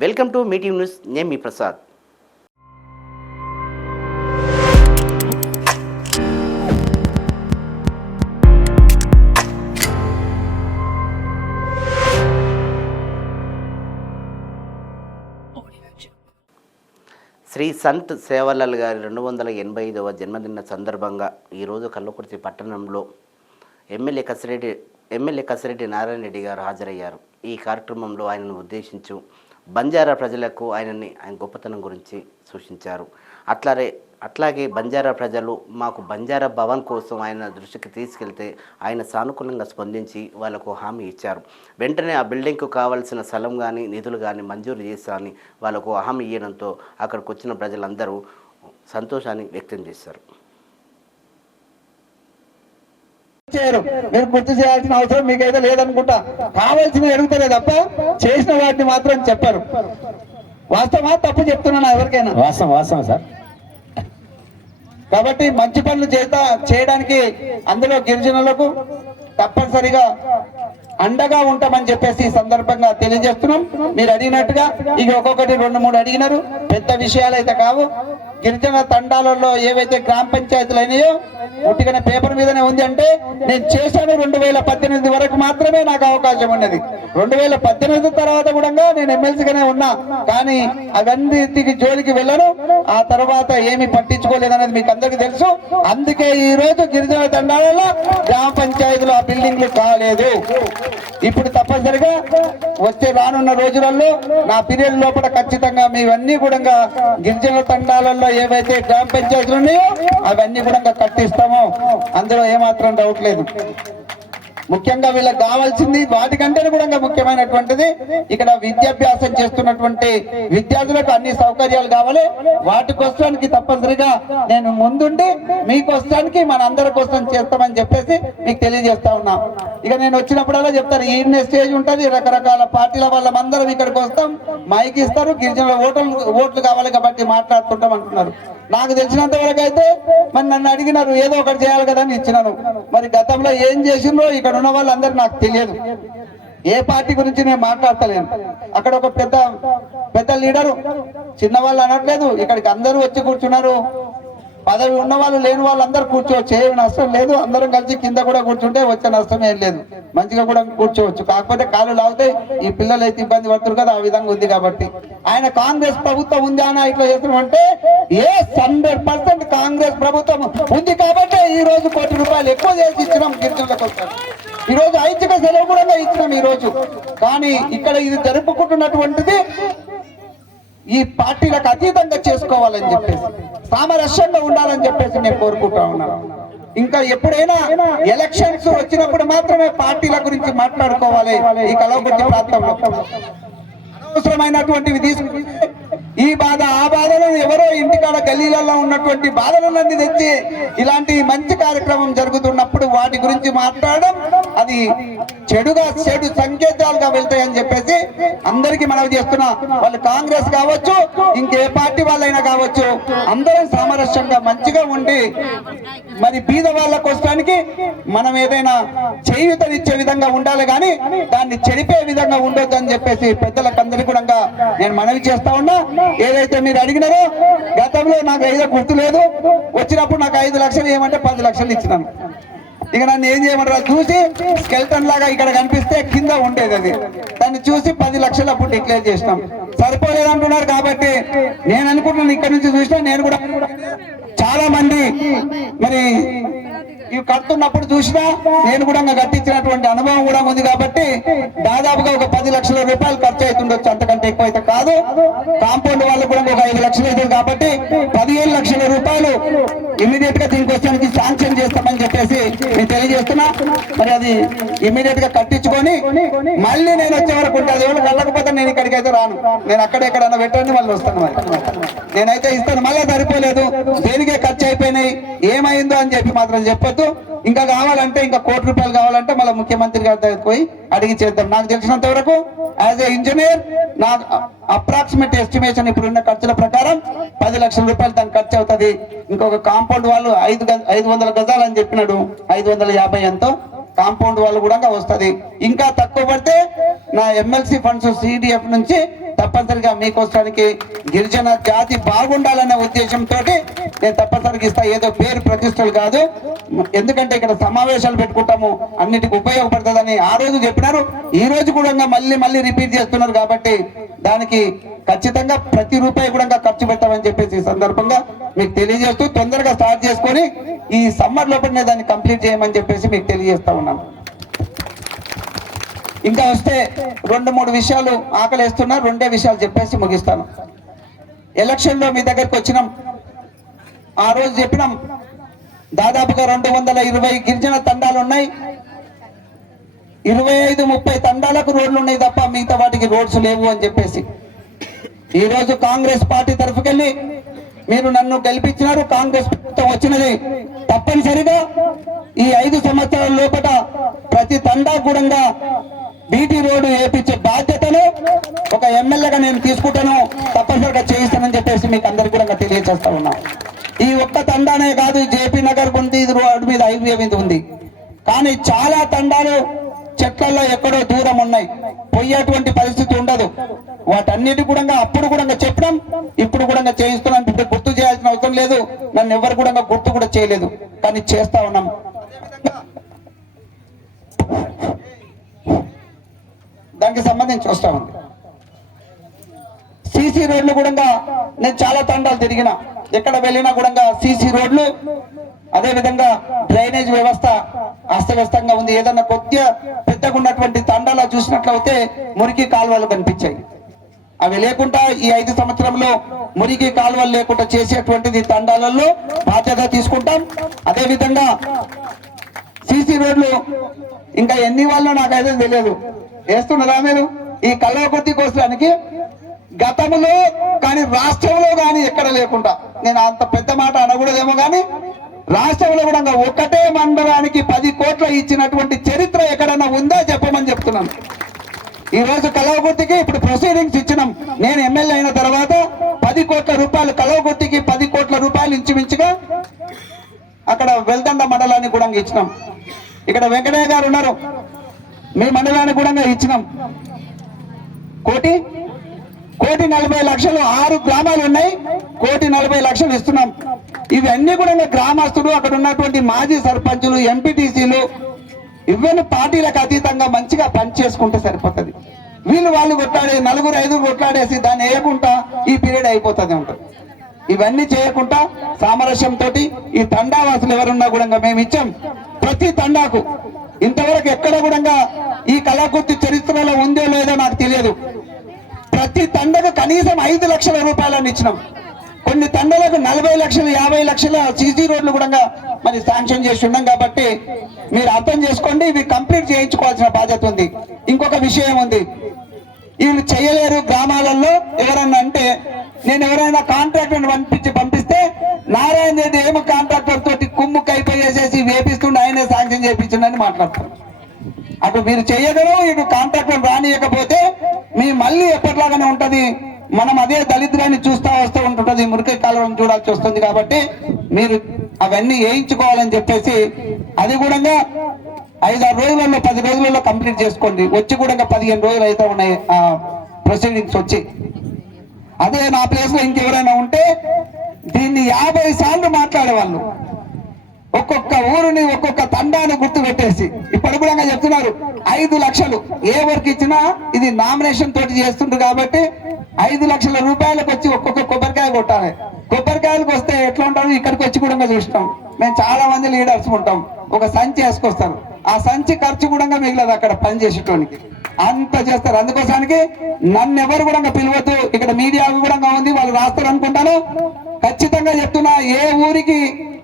Welcome to meeting news. నేను మీ ప్రసాద్. శ్రీ సంత్ సేవాలాల్ గారి 285వ జన్మదిన సందర్భంగా ఈరోజు కల్వకుర్తి పట్టణంలో ఎమ్మెల్యే కసిరెడ్డి నారాయణ రెడ్డి గారు హాజరయ్యారు. ఈ కార్యక్రమంలో ఆయనను ఉద్దేశించి బంజారా ప్రజలకు ఆయన గొప్పతనం గురించి సూచించారు. అట్లాగే బంజారా ప్రజలు మాకు బంజారా భవన్ కోసం ఆయన దృష్టికి తీసుకెళ్తే ఆయన సానుకూలంగా స్పందించి వాళ్ళకు హామీ ఇచ్చారు. వెంటనే ఆ బిల్డింగ్కు కావాల్సిన స్థలం కానీ నిధులు కానీ మంజూరు చేస్తామని వాళ్ళకు హామీ ఇవ్వడంతో అక్కడికి వచ్చిన ప్రజలందరూ సంతోషాన్ని వ్యక్తం చేశారు. మీరు గుర్తు చేయాల్సిన అవసరం మీకైతే లేదనుకుంటా. కావాల్సిన అడుగుతారే తప్ప చేసిన వాటిని మాత్రం చెప్పారు. వాస్తవా తప్పు చెప్తున్నాను ఎవరికైనా? వాస్తవం సార్. కాబట్టి మంచి పనులు చేయడానికి అందులో గిరిజనులకు తప్పనిసరిగా అండగా ఉంటామని చెప్పేసి ఈ సందర్భంగా తెలియజేస్తున్నాం. మీరు అడిగినట్టుగా ఇక ఒక్కొక్కటి 2-3 అడిగినారు. పెద్ద విషయాలు అయితే కావు. గిరిజన తండాలలో ఏవైతే గ్రామ పంచాయతీలు అయినాయో ఉట్టిగా పేపర్ మీదనే ఉంది అంటే నేను చేశాను 2018 వరకు మాత్రమే నాకు అవకాశం ఉన్నది. 2018 తర్వాత కూడా నేను ఎమ్మెల్సీగానే ఉన్నా. కానీ అవన్నిటికి జోలికి వెళ్ళను. ఆ తర్వాత ఏమి పట్టించుకోలేదనేది మీకు అందరికీ తెలుసు. అందుకే ఈ రోజు గిరిజన తండాలలో గ్రామ పంచాయతీలు ఆ బిల్డింగ్లు కాలేదు. ఇప్పుడు తప్పనిసరిగా వచ్చే రానున్న రోజులలో నా పీరియడ్ లోపల ఖచ్చితంగా మీవన్నీ కూడా గిరిజన తండాలలో ఏవైతే గ్రామ పంచాయతీలు ఉన్నాయో అవన్నీ కూడా కట్టిస్తామో అందులో ఏమాత్రం డౌట్ లేదు. ముఖ్యంగా వీళ్ళకి కావాల్సింది వాటికంటే కూడా ముఖ్యమైనటువంటిది ఇక్కడ విద్యాభ్యాసం చేస్తున్నటువంటి విద్యార్థులకు అన్ని సౌకర్యాలు కావాలి. వాటి కోసానికి తప్పనిసరిగా నేను ముందుండి మీకోసానికి మన అందరి కోసం చేస్తామని చెప్పేసి మీకు తెలియజేస్తా ఉన్నా. ఇక నేను వచ్చినప్పుడల్లా చెప్తాను, ఈడనే స్టేజ్ ఉంటుంది, రకరకాల పార్టీల వాళ్ళందరం ఇక్కడికి వస్తాం, మైక్ ఇస్తారు, గిరిజనుల ఓట్లు కావాలి కాబట్టి మాట్లాడుతుంటాం అంటున్నారు. నాకు తెలిసినంత వరకు అయితే మరి నన్ను అడిగినారు ఏదో ఒకటి చేయాలి కదా అని ఇచ్చినాను. మరి గతంలో ఏం చేసిందో ఇక్కడ ఉన్న వాళ్ళందరూ నాకు తెలియదు. ఏ పార్టీ గురించి నేను మాట్లాడతలేను. అక్కడ ఒక పెద్ద లీడరు, చిన్న వాళ్ళు అనట్లేదు, ఇక్కడికి అందరూ వచ్చి కూర్చున్నారు. పదవి ఉన్న వాళ్ళు లేని వాళ్ళు అందరూ కూర్చోవచ్చు, ఏమి నష్టం లేదు. అందరం కలిసి కింద కూడా కూర్చుంటే వచ్చే నష్టం ఏం లేదు, మంచిగా కూడా కూర్చోవచ్చు. కాకపోతే కాళ్ళు లాగితే ఈ పిల్లలు అయితే ఇబ్బంది పడుతున్నారు కదా, ఆ విధంగా ఉంది. కాబట్టి ఆయన కాంగ్రెస్ ప్రభుత్వం ఉందా అని ఇట్లా చేస్తున్నామంటే 100% కాంగ్రెస్ ప్రభుత్వం ఉంది కాబట్టి ఈ రోజు ₹1 కోటి ఎక్కువ చేసి ఇచ్చినాం గిరిజనులకు. ఈ రోజు ఐచ్ఛిక సెలవు కూడా ఇచ్చినాం ఈ రోజు. కానీ ఇక్కడ ఇది జరుపుకుంటున్నటువంటిది ఈ పార్టీలకు అతీతంగా చేసుకోవాలని చెప్పేసి, సామరస్యంగా ఉండాలని చెప్పేసి నేను కోరుకుంటా ఉన్నాను. ఇంకా ఎప్పుడైనా ఎలక్షన్స్ వచ్చినప్పుడు మాత్రమే పార్టీల గురించి మాట్లాడుకోవాలి. ఈ కలవకుర్తి ప్రాంతంలో అనవసరమైనటువంటివి తీసుకుంటే ఈ బాధ ఆ బాధలను ఎవరో ఇంటికాడ గల్లీలలో ఉన్నటువంటి బాధలన్నీ తెచ్చి ఇలాంటి మంచి కార్యక్రమం జరుగుతున్నప్పుడు వాటి గురించి మాట్లాడడం అది చెడు సంకేతాలుగా వెళ్తాయని చెప్పేసి అందరికీ మనవి చేస్తున్నా. వాళ్ళు కాంగ్రెస్ కావచ్చు, ఇంకే పార్టీ వాళ్ళైనా కావచ్చు, అందరం సామరస్యంగా మంచిగా ఉండి మరి బీద వాళ్ళ కోసానికి మనం ఏదైనా చేయూతనిచ్చే విధంగా ఉండాలి, కానీ దాన్ని చెడిపే విధంగా ఉండొద్దు అని చెప్పేసి పెద్దలకు అందరికీ కూడా నేను మనవి చేస్తా ఉన్నా. ఏదైతే మీరు అడిగినారో గతంలో నాకు ఏదో గుర్తు లేదు, వచ్చినప్పుడు నాకు 5 లక్షలు ఏమంటే 10 లక్షలు ఇచ్చినాను. ఇక నన్ను ఏం చేయమంటారు, చూసి స్కెల్టన్ లాగా ఇక్కడ కనిపిస్తే కింద ఉండేది, అది దాన్ని చూసి 10 లక్షలు అప్పుడు డిక్లేర్ చేసినాం. సరిపోలేదంటున్నారు కాబట్టి నేను అనుకుంటున్నాను, ఇక్కడ నుంచి చూసినా నేను కూడా చాలా మంది మరి ఇవి కడుతున్నప్పుడు చూసినా నేను కూడా కట్టించినటువంటి అనుభవం కూడా ఉంది. కాబట్టి దాదాపుగా ఒక 10 లక్షల రూపాయలు ఖర్చు అవుతుండొచ్చు, అంతకంటే ఎక్కువ అయితే కాదు. కాంపౌండ్ వాళ్ళు కూడా ఒక 5 లక్షలు అవుతుంది కాబట్టి 15 లక్షల రూపాయలు ఇమీడియట్ గా దీనికోసానికి శాంక్షన్ చేస్తామని చెప్పేసి నేను తెలియజేస్తున్నా. మరి అది ఇమీడియట్ గా కట్టించుకొని మళ్ళీ నేను వచ్చే వరకు ఉంటుంది. ఎవరు వెళ్ళకపోతే నేను ఇక్కడికి అయితే రాను, నేను అక్కడెక్కడన్నా పెట్టండి మళ్ళీ వస్తాను. నేనైతే ఇస్తాను, మళ్ళీ సరిపోలేదు దేనికే ఖర్చు అయిపోయినాయి ఏమైందో అని చెప్పి మాత్రం చెప్పొద్దు. ఇంకా కావాలంటే ఇంకా ₹1 కోటి కావాలంటే మళ్ళీ ముఖ్యమంత్రి గారి దగ్గరికి పోయి అడిగి చేద్దాం. నాకు తెలిసినంత వరకు యాజ్ ఏ ఇంజనీర్ నా అప్రాక్సిమేట్ ఎస్టిమేషన్ ఇప్పుడున్న ఖర్చుల ప్రకారం ₹10 లక్షల దానికి ఖర్చు అవుతుంది. ఇంకొక కాంపౌండ్ వాళ్ళు 500 గజాలు అని చెప్పినాడు, 550 ఎంతో కాంపౌండ్ వాళ్ళు కూడా వస్తుంది. ఇంకా తక్కువ పడితే నా ఎమ్మెల్సీ ఫండ్స్ CDF నుంచి తప్పనిసరిగా మీకోసానికి గిరిజన జాతి బాగుండాలనే ఉద్దేశంతో నేను తప్పనిసరిగా ఇస్తా. ఏదో పేరు ప్రతిష్టలు కాదు, ఎందుకంటే ఇక్కడ సమావేశాలు పెట్టుకుంటాము, అన్నిటికీ ఉపయోగపడుతుందని ఆ రోజు చెప్పినారు. ఈ రోజు కూడా మళ్ళీ రిపీట్ చేస్తున్నారు. కాబట్టి దానికి ఖచ్చితంగా ప్రతి రూపాయి కూడా ఖర్చు పెట్టామని చెప్పేసి ఈ సందర్భంగా మీకు తెలియజేస్తూ తొందరగా స్టార్ట్ చేసుకొని ఈ సమ్మర్ లోపలనే దాన్ని కంప్లీట్ చేయమని చెప్పేసి మీకు తెలియజేస్తా ఉన్నాను. ఇంకా వస్తే 2-3 విషయాలు ఆకలేస్తున్నా, 2 విషయాలు చెప్పేసి ముగిస్తాను. ఎలక్షన్ లో మీ దగ్గరికి వచ్చినాం, ఆ రోజు చెప్పినాం దాదాపుగా 220 గిరిజన తండాలు ఉన్నాయి, 25-30 తండాలకు రోడ్లు ఉన్నాయి తప్ప మిగతా వాటికి రోడ్స్ లేవు అని చెప్పేసి. ఈ రోజు కాంగ్రెస్ పార్టీ తరఫుకెళ్ళి మీరు నన్ను గెలిపించినారు, కాంగ్రెస్ ప్రభుత్వం వచ్చినది. తప్పనిసరిగా ఈ 5 సంవత్సరాల లోపల ప్రతి తండా కూడా బీటీ రోడ్డు వేయించే బాధ్యతను ఒక ఎమ్మెల్యేగా నేను తీసుకుంటాను, తప్పనిసరిగా చేయిస్తానని చెప్పేసి మీకు అందరికీ కూడా తెలియజేస్తా ఉన్నాం. ఈ ఒక్క తండానే కాదు, జేపీ నగర్ ఉంది, ఇది రోడ్డు మీద హైవే మీద ఉంది, కానీ చాలా తండాలు చెట్లలో ఎక్కడో దూరం ఉన్నాయి, పోయేటువంటి పరిస్థితి ఉండదు. వాటన్నిటి కూడా అప్పుడు కూడా చెప్పడం, ఇప్పుడు కూడా చేయిస్తున్నాం. ఇప్పుడు గుర్తు చేయాల్సిన అవసరం లేదు, నన్ను ఎవరు కూడా గుర్తు కూడా చేయలేదు, కానీ చేస్తా ఉన్నాం. దానికి సంబంధించి వస్తా ఉంది. సీసీ రోడ్లు కూడా నేను చాలా తండాలు తిరిగిన, ఎక్కడ వెళ్ళినా కూడా సీసీ రోడ్లు, అదే విధంగా డ్రైనేజ్ వ్యవస్థ అస్తవ్యస్తంగా ఉంది. ఏదన్నా కొద్దిగా పెద్దగా ఉన్నటువంటి తండాలో చూసినట్లయితే మురికి కాలువలు కనిపించాయి. అవి లేకుండా ఈ 5 సంవత్సరంలో మురికి కాలువలు లేకుండా చేసేటువంటిది తండాలలో బాధ్యత తీసుకుంటాం. అదే విధంగా సీసీ రోడ్లు ఇంకా ఎన్ని వాళ్ళు నాకైతే తెలియదు, వేస్తున్నారా మీరు ఈ కల్వకుర్తి కోసడానికి? గతంలో కానీ రాష్ట్రంలో కానీ ఎక్కడ లేకుండా, నేను అంత పెద్ద మాట అనకూడదేమో కానీ రాష్ట్రంలో కూడా ఒకటే మండలానికి 10 కోట్ల ఇచ్చినటువంటి చరిత్ర ఎక్కడన్నా ఉందా చెప్పమని చెప్తున్నాను. ఈ రోజు కల్వకుర్తికి ఇప్పుడు ప్రొసీడింగ్స్ ఇచ్చినాం. నేను ఎమ్మెల్యే అయిన తర్వాత 10 కోట్ల రూపాయలు కల్వకుర్తికి 10 కోట్ల రూపాయలు ఇంచుమించుగా అక్కడ వెల్దండ మండలానికి కూడా ఇచ్చినాం. ఇక్కడ వెంకటయ్య గారు ఉన్నారు, మీ మండలానికి కూడా ఇచ్చినాం. 1,40,00,000 6 గ్రామాలు ఉన్నాయి, 1,40,00,000 ఇస్తున్నాం. ఇవన్నీ కూడా గ్రామస్తులు, అక్కడ ఉన్నటువంటి మాజీ సర్పంచులు, ఎంపీటీసీలు, ఇవన్నీ పార్టీలకు అతీతంగా మంచిగా పనిచేసుకుంటే సరిపోతుంది. వాళ్ళు కొట్లాడే 4-5 కొట్లాడేసి దాన్ని వేయకుండా ఈ పీరియడ్ అయిపోతుంది ఉంటుంది. ఇవన్నీ చేయకుండా సామరస్యంతో ఈ తండావాసులు ఎవరున్నా కూడా మేము ఇచ్చాం. ప్రతి తండాకు ఇంతవరకు ఎక్కడ కూడా ఈ కళాకృతి చరిత్రలో ఉందో లేదో నాకు తెలియదు, ప్రతి తండకు కనీసం 5 లక్షల రూపాయలను ఇచ్చినాం. కొన్ని తండలకు 40 లక్షలు 50 లక్షల సీసీ రోడ్లు కూడా మరి శాంక్షన్ చేసి ఉన్నాం. కాబట్టి మీరు అర్థం చేసుకోండి, ఇవి కంప్లీట్ చేయించుకోవాల్సిన బాధ్యత ఉంది. ఇంకొక విషయం ఉంది, వీళ్ళు చేయలేరు గ్రామాలలో ఎవరన్నా అంటే, నేను ఎవరైనా కాంట్రాక్టర్ పంపిస్తే నారాయణ రెడ్డి ఏమో కాంట్రాక్టర్ తోటి కుమ్ముకు అయిపోయేసేసి వేపిస్తుండే, ఆయనే శాంక్షన్ చేయించండి మాట్లాడతారు. అటు మీరు చేయగలరు, ఇటు కాంట్రాక్టర్ రానియకపోతే మీ మళ్ళీ ఎప్పటిలాగానే ఉంటది. మనం అదే దళితులని చూస్తూ వస్తూ ఉంటుంటది, మురికి కాలువలను చూడాల్సి వస్తుంది. కాబట్టి మీరు అవన్నీ వేయించుకోవాలని చెప్పేసి అది కూడా 5-6 రోజులలో 10 రోజులలో కంప్లీట్ చేసుకోండి. వచ్చి కూడా 15 రోజులు అయితే ఉన్నాయి ప్రొసీడింగ్స్ వచ్చి. అదే నా ప్లేస్ లో ఇంకెవరైనా ఉంటే దీన్ని 50 సార్లు మాట్లాడేవాళ్ళు, ఒక్కొక్క ఊరిని ఒక్కొక్క తండాన్ని గుర్తు పెట్టేసి. ఇప్పుడు కూడా చెప్తున్నారు 5 లక్షలు ఏ వర్క్ ఇచ్చినా ఇది నామినేషన్ తోటి చేస్తుండ్రు కాబట్టి 5 లక్షల రూపాయలకు వచ్చి ఒక్కొక్క కొబ్బరికాయ కొట్టాలి. కొబ్బరికాయలకు వస్తే ఎట్లా ఉంటారు, ఇక్కడికి వచ్చి కూడా చూస్తాం. మేము చాలా మంది లీడర్స్ ఉంటాం, ఒక సంచి వేసుకొస్తారు, ఆ సంచి ఖర్చు కూడా మిగిలదు అక్కడ పని చేసేటోనికి, అంత చేస్తారు. అందుకోసానికి నన్ను ఎవరు కూడా పిలవద్దు, ఇక్కడ మీడియా కూడా ఉంది, వాళ్ళు రాస్తారు అనుకుంటాను. ఖచ్చితంగా చెప్తున్నా, ఏ ఊరికి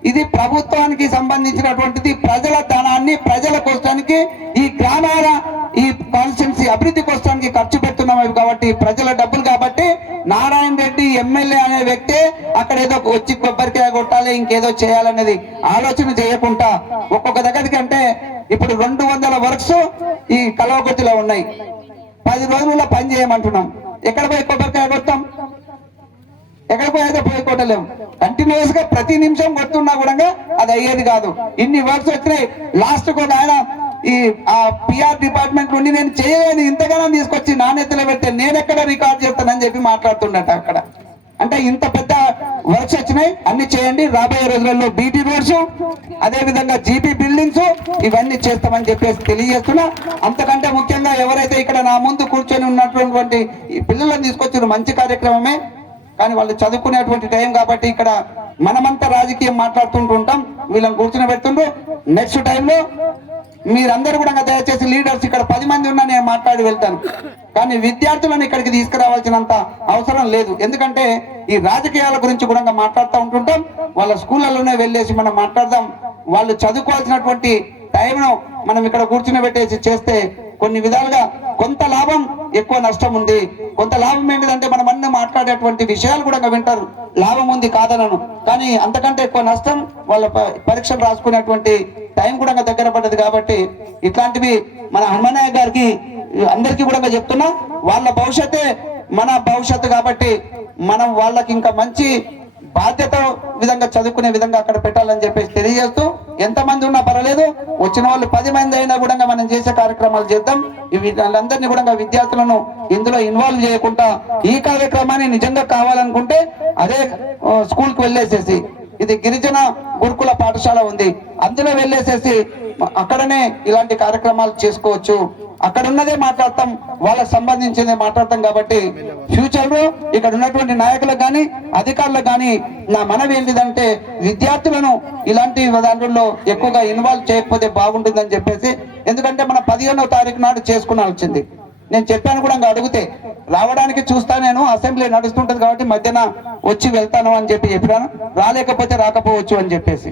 ఇది ప్రభుత్వానికి సంబంధించినటువంటిది, ప్రజల ధనాన్ని ప్రజల కోసానికి, ఈ గ్రామాల ఈ కాన్స్టిట్యున్సీ అభివృద్ధి కోసానికి ఖర్చు పెడుతున్నాం కాబట్టి, ప్రజల డబ్బులు కాబట్టి. నారాయణ రెడ్డి ఎమ్మెల్యే అనే వ్యక్తే అక్కడ ఏదో వచ్చి కొబ్బరికాయ కొట్టాలి, ఇంకేదో చేయాలనేది ఆలోచన చేయకుండా ఒక్కొక్క దగ్గరికి అంటే ఇప్పుడు 200 వర్క్స్ ఈ కల్వకుర్తిలో ఉన్నాయి. 10 రోజుల్లో పని చేయమంటున్నాం. ఎక్కడ పోయి కొబ్బరికాయ కొడతాం, ఎక్కడ పోయి అయితే పోయి కొట్టలేము. కంటిన్యూస్ గా ప్రతి నిమిషం కొడుతున్నా కూడా అది అయ్యేది కాదు. ఇన్ని వర్క్స్ వచ్చినాయి. లాస్ట్ ఒక ఆయన ఈ ఆ పిఆర్ డిపార్ట్మెంట్ నుండి నేను చేయలేని ఇంతగానో తీసుకొచ్చి నాణ్యతలో పెడితే నేను ఎక్కడ రికార్డ్ చేస్తానని చెప్పి మాట్లాడుతున్నట్టు అక్కడ. అంటే ఇంత పెద్ద వర్క్స్ వచ్చినాయి, అన్ని చేయండి. రాబోయే రోజులలో బీటీ రోడ్స్, అదే విధంగా జీపీ బిల్డింగ్స్ ఇవన్నీ చేస్తామని చెప్పేసి తెలియజేస్తున్నా. అంతకంటే ముఖ్యంగా ఎవరైతే ఇక్కడ నా ముందు కూర్చొని ఉన్నటువంటి ఈ పిల్లలను తీసుకొచ్చిన మంచి కార్యక్రమమే, కానీ వాళ్ళు చదువుకునేటువంటి టైం కాబట్టి ఇక్కడ మనమంతా రాజకీయం మాట్లాడుతుంటుంటాం, వీళ్ళని కూర్చుని పెడుతుండ్రు. నెక్స్ట్ టైంలో మీరందరూ కూడా దయచేసి లీడర్స్ ఇక్కడ 10 మంది ఉన్నా నేను మాట్లాడి వెళ్తాను, కానీ విద్యార్థులను ఇక్కడికి తీసుకురావాల్సినంత అవసరం లేదు. ఎందుకంటే ఈ రాజకీయాల గురించి కూడా మాట్లాడుతూ ఉంటుంటాం, వాళ్ళ స్కూళ్ళలోనే వెళ్ళేసి మనం మాట్లాడదాం. వాళ్ళు చదువుకోవాల్సినటువంటి టైంను మనం ఇక్కడ కూర్చుని పెట్టేసి చేస్తే కొన్ని విధాలుగా కొంత లాభం ఎక్కువ నష్టం ఉంది. కొంత లాభం ఏంటిదంటే మనం అన్ని మాట్లాడేటువంటి విషయాలు కూడా వింటారు, లాభం ఉంది కాదనను, కానీ అంతకంటే ఎక్కువ నష్టం వాళ్ళ పరీక్షలు రాసుకునేటువంటి టైం కూడా దగ్గర పడ్డది. కాబట్టి ఇట్లాంటివి మన హనుమన్నయ్య గారికి అందరికీ కూడా చెప్తున్నా, వాళ్ళ భవిష్యత్తే మన భవిష్యత్తు కాబట్టి మనం వాళ్ళకి ఇంకా మంచి బాధ్యత విధంగా చదువుకునే విధంగా అక్కడ పెట్టాలని చెప్పేసి తెలియజేస్తూ, ఎంతమంది ఉన్నా పర్వాలేదు, వచ్చిన వాళ్ళు 10 మంది అయినా కూడా మనం చేసే కార్యక్రమాలు చేద్దాం. వీళ్ళందరినీ కూడా విద్యార్థులను ఇందులో ఇన్వాల్వ్ చేయకుండా ఈ కార్యక్రమాన్ని నిజంగా కావాలనుకుంటే అదే స్కూల్కి వెళ్ళేసేసి, ఇది గిరిజన గురుకుల పాఠశాల ఉంది, అందులో వెళ్ళేసేసి అక్కడనే ఇలాంటి కార్యక్రమాలు చేసుకోవచ్చు. అక్కడ ఉన్నదే మాట్లాడతాం, వాళ్ళకి సంబంధించిందే మాట్లాడతాం. కాబట్టి ఫ్యూచర్ లో ఇక్కడ ఉన్నటువంటి నాయకులకు కానీ అధికారులకు కానీ నా మనవి ఏంటిదంటే, విద్యార్థులను ఇలాంటి దాంట్లో ఎక్కువగా ఇన్వాల్వ్ చేయకపోతే బాగుంటుందని చెప్పేసి. ఎందుకంటే మన 15వ తారీఖు నాడు చేసుకునాల్సింది. నేను చెప్పాను కూడా అడిగితే రావడానికి చూస్తా, నేను అసెంబ్లీ నడుస్తుంటది కాబట్టి మధ్యన వచ్చి వెళ్తాను అని చెప్పినాను, రాలేకపోతే రాకపోవచ్చు అని చెప్పేసి.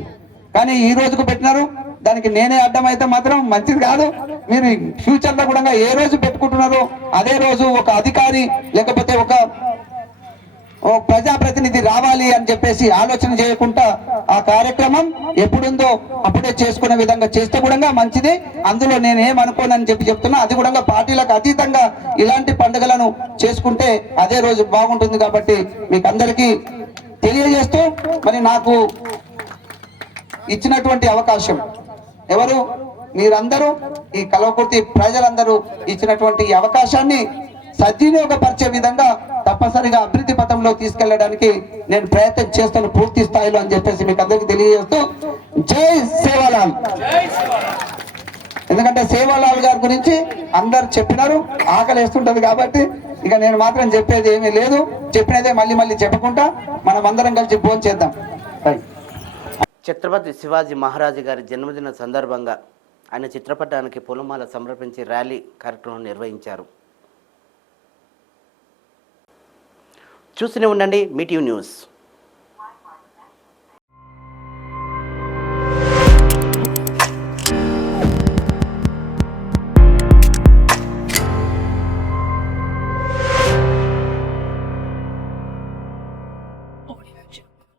కానీ ఈ రోజుకు పెట్టినారు, దానికి నేనే అడ్డమైతే మాత్రం మంచిది కాదు. మీరు ఫ్యూచర్ లో కూడా ఏ రోజు పెట్టుకుంటున్నారో అదే రోజు ఒక అధికారి లేకపోతే ఒక ప్రజాప్రతినిధి రావాలి అని చెప్పేసి ఆలోచన చేయకుండా ఆ కార్యక్రమం ఎప్పుడుందో అప్పుడే చేసుకునే విధంగా చేస్తే కూడా మంచిది. అందులో నేనేమనుకోనని చెప్తున్నా. అది కూడా పార్టీలకు అతీతంగా ఇలాంటి పండుగలను చేసుకుంటే అదే రోజు బాగుంటుంది. కాబట్టి మీకు అందరికీ తెలియజేస్తూ, మరి నాకు ఇచ్చినటువంటి అవకాశం ఎవరు మీరందరూ, ఈ కల్వకుర్తి ప్రజలందరూ ఇచ్చినటువంటి ఈ అవకాశాన్ని సద్వినియోగపరిచే విధంగా తప్పనిసరిగా అభివృద్ధి పథంలో తీసుకెళ్లడానికి నేను ప్రయత్నం చేస్తాను పూర్తి స్థాయిలో అని చెప్పేసి మీకు అందరికీ తెలియజేస్తూ, జై సేవాలాల్. ఎందుకంటే సేవాలాల్ గారి గురించి అందరు చెప్పినారు, ఆకలి వేస్తుంటది కాబట్టి ఇక నేను మాత్రం చెప్పేది ఏమీ లేదు. చెప్పినదే మళ్ళీ చెప్పుకుంటా మనం అందరం కలిసి భోజనం చేద్దాం. ఛత్రపతి శివాజీ మహారాజు గారి జన్మదిన సందర్భంగా ఆయన చిత్రపటానికి పూలమాల సమర్పించి ర్యాలీ కార్యక్రమం నిర్వహించారు. చూస్తూనే ఉండండి మీ టీవీ న్యూస్.